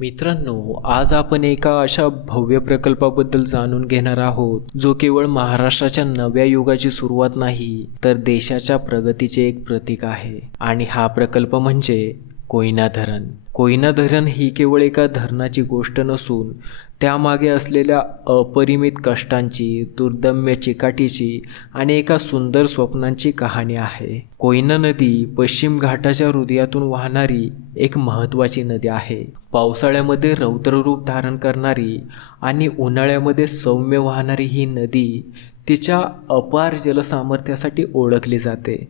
मित्रांनो आज आपण एका अशा भव्य प्रकल्पाबद्दल जाणून घेणार आहोत जो केवळ महाराष्ट्राच्या नव्या युगाची सुरुवात नाही तर देशाच्या प्रगतीचे एक प्रतीक आहे. आणि हा प्रकल्प म्हणजे कोयना धरण. कोयना धरण ही केवळ एका धरणाची गोष्ट नसून त्यामागे असलेल्या अपरिमित कष्टांची दुर्दम्य चिकाटीची आणि एका सुंदर स्वप्नांची कहाणी आहे. कोयना नदी पश्चिम घाटाच्या हृदयातून वाहणारी एक महत्त्वाची नदी आहे. पावसाळ्यामध्ये रौद्ररूप धारण करणारी आणि उन्हाळ्यामध्ये सौम्य वाहणारी ही नदी तिच्या अपार जलसामर्थ्यासाठी ओळखली जाते.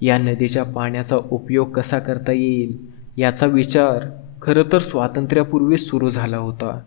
या नदीच्या पाण्याचा उपयोग कसा करता येईल? याचा विचार खरं तर स्वातंत्र्यापूर्वी सुरू झाला होता.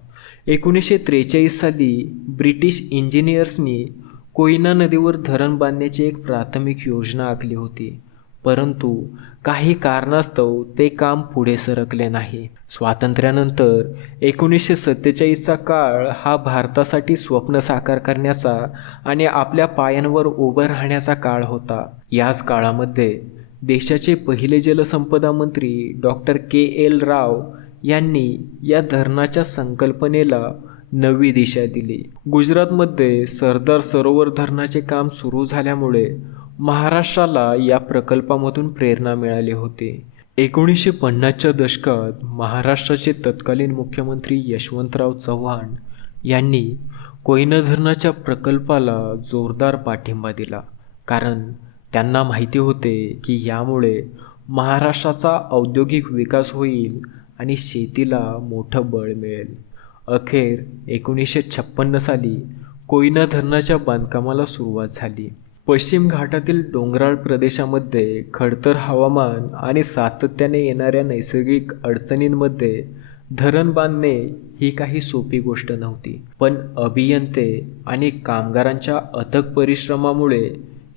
एकोणीसशे त्रेचाळीस साली ब्रिटिश इंजिनियर्सनी कोयना नदीवर धरण बांधण्याची एक प्राथमिक योजना आखली होती. परंतु काही कारणास्तव ते काम पुढे सरकले नाही. स्वातंत्र्यानंतर एकोणीसशे सत्तेचाळीसचा काळ हा भारतासाठी स्वप्न साकार करण्याचा आणि आपल्या पायांवर उभं राहण्याचा काळ होता. याच काळामध्ये देशाचे पहिले जलसंपदा मंत्री डॉक्टर के. एल. राव यांनी या धरणाच्या संकल्पनेला नवी दिशा दिली. गुजरातमध्ये सरदार सरोवर धरणाचे काम सुरू झाल्यामुळे महाराष्ट्राला या प्रकल्पामधून प्रेरणा मिळाली होती. एकोणीसशे पन्नासच्या दशकात महाराष्ट्राचे तत्कालीन मुख्यमंत्री यशवंतराव चव्हाण यांनी कोयना धरणाच्या प्रकल्पाला जोरदार पाठिंबा दिला. कारण त्यांना माहिती होते की यामुळे महाराष्ट्राचा औद्योगिक विकास होईल आणि शेतीला मोठं बळ मिळेल. अखेर एकोणीसशे छप्पन्न साली कोयना धरणाच्या बांधकामाला सुरुवात झाली. पश्चिम घाटातील डोंगराळ प्रदेशामध्ये खडतर हवामान आणि सातत्याने येणाऱ्या नैसर्गिक अडचणींमध्ये धरण बांधणे ही काही सोपी गोष्ट नव्हती. पण अभियंते आणि कामगारांच्या अथक परिश्रमामुळे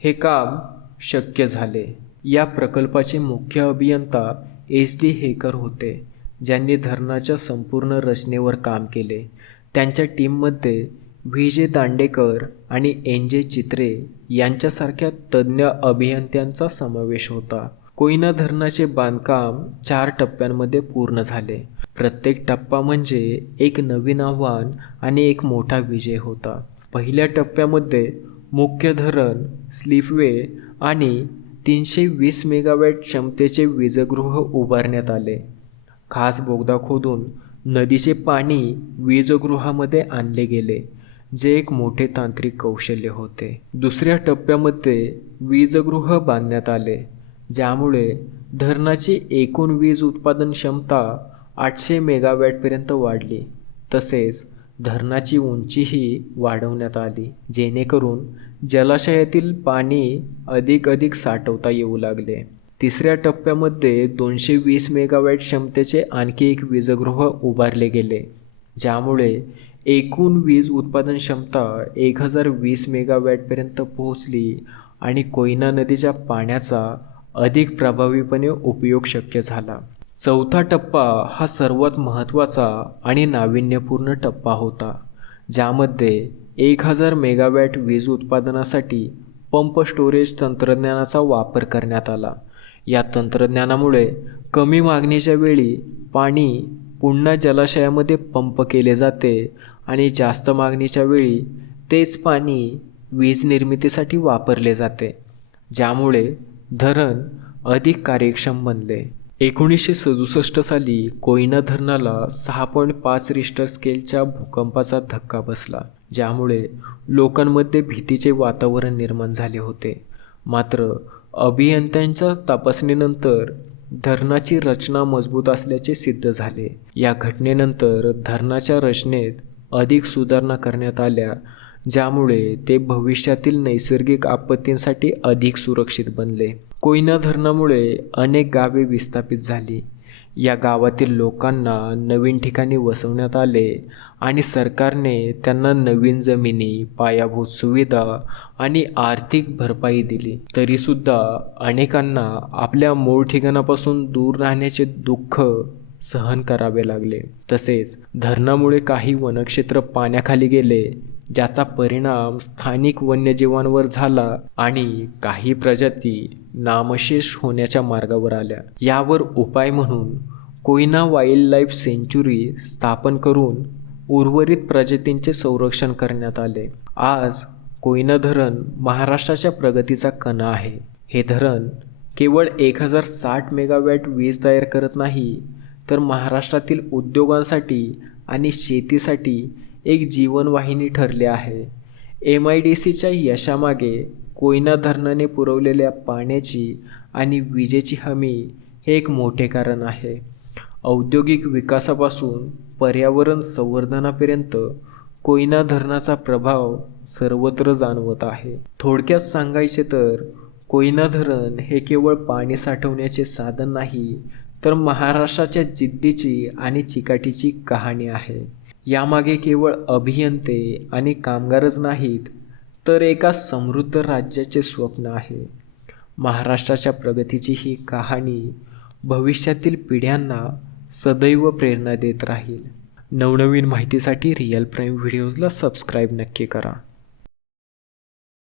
हे काम शक्य झाले. या प्रकल्पाचे मुख्य अभियंता एच डी हेकर होते ज्यांनी धरणाच्या संपूर्ण रचनेवर काम केले. त्यांच्या टीममध्ये व्ही जे दांडेकर आणि एन जे चित्रे यांच्यासारख्या तज्ज्ञ अभियंत्यांचा समावेश होता. कोयना धरणाचे बांधकाम चार टप्प्यांमध्ये पूर्ण झाले. प्रत्येक टप्पा म्हणजे एक नवीन आव्हान आणि एक मोठा विजय होता. पहिल्या टप्प्यामध्ये मुख्य धरण स्लीपवे आणि तीनशे वीस मेगावॅट क्षमतेचे वीजगृह उभारण्यात आले. खास बोगदा खोदून नदीचे पाणी वीजगृहामध्ये आणले गेले जे एक मोठे तांत्रिक कौशल्य होते. दुसऱ्या टप्प्यामध्ये वीजगृह बांधण्यात आले ज्यामुळे धरणाची एकूण वीज उत्पादन क्षमता आठशे मेगावॅटपर्यंत वाढली. तसेच धरणाची उंचीही वाढवण्यात आली. जेणेकरून जलाशयातील पाणी अधिक अधिक साठवता येऊ लागले. तिसऱ्या टप्प्यामध्ये दोनशे वीस मेगावॅट क्षमतेचे आणखी एक वीजगृह उभारले गेले ज्यामुळे एकूण वीज उत्पादन क्षमता एक हजार वीस मेगावॅटपर्यंत पोहोचली आणि कोयना नदीच्या पाण्याचा अधिक प्रभावीपणे उपयोग शक्य झाला. चौथा टप्पा हा सर्वात महत्त्वाचा आणि नाविन्यपूर्ण टप्पा होता ज्यामध्ये एक हजार मेगावॅट वीज उत्पादनासाठी पंप स्टोरेज तंत्रज्ञानाचा वापर करण्यात आला. या तंत्रज्ञानामुळे कमी मागणीच्या वेळी पाणी पुन्हा जलाशयामध्ये पंप केले जाते आणि जास्त मागणीच्या वेळी तेच पाणी वीज निर्मितीसाठी वापरले जाते ज्यामुळे धरण अधिक कार्यक्षम बनले. एकोणीसशे सदुसष्ट साली कोयना धरणाला सहा पॉईंट पाच रिस्टर स्केलच्या भूकंपाचा धक्का बसला ज्यामुळे लोकांमध्ये भीतीचे वातावरण निर्माण झाले होते. मात्र अभियंत्यांच्या तपासणीनंतर धरणाची रचना मजबूत असल्याचे सिद्ध झाले. या घटनेनंतर धरणाच्या रचनेत अधिक सुधारणा करण्यात आल्या ज्यामुळे ते भविष्यातील नैसर्गिक आपत्तींसाठी अधिक सुरक्षित बनले. कोयना धरणामुळे अनेक गावे विस्थापित झाली. या गावातील लोकांना नवीन ठिकाणी वसवण्यात आले आणि सरकारने त्यांना नवीन जमिनी पायाभूत सुविधा आणि आर्थिक भरपाई दिली. तरीसुद्धा अनेकांना आपल्या मूळ ठिकाणापासून दूर राहण्याचे दुःख सहन करावे लागले. तसेच धरणामुळे काही वनक्षेत्र पाण्याखाली गेले ज्याचा परिणाम स्थानिक वन्यजीवांवर झाला आणि काही प्रजाती नामशेष होण्याच्या मार्गावर आल्या. यावर उपाय म्हणून कोयना वाईल्ड लाईफ सेंच्युरी स्थापन करून उर्वरित प्रजातींचे संरक्षण करण्यात आले. आज कोयना धरण महाराष्ट्राच्या प्रगतीचा कणा आहे. हे धरण केवळ एक हजार साठ मेगावॅट वीज तयार करत नाही तर महाराष्ट्रातील उद्योगांसाठी आणि शेतीसाठी एक जीवनवाहिनी ठरले आहे. एम आय डी सीच्या यशामागे कोयना धरणाने पुरवलेल्या पाण्याची आणि विजेची हमी हे एक मोठे कारण आहे. औद्योगिक विकासापासून पर्यावरण संवर्धनापर्यंत कोयना धरणाचा प्रभाव सर्वत्र जाणवत आहे. थोडक्यात सांगायचे तर कोयना धरण हे केवळ पाणी साठवण्याचे साधन नाही तर महाराष्ट्राच्या जिद्दीची आणि चिकाटीची कहाणी आहे. यामागे केवळ अभियंते आणि कामगारच नाहीत तर एका समृद्ध राज्याचे स्वप्न आहे. महाराष्ट्राच्या प्रगतीची ही कहाणी भविष्यातील पिढ्यांना सदैव प्रेरणा देत राहील. नवनवीन माहितीसाठी रिअल प्राईम व्हिडिओजला सबस्क्राईब नक्की करा.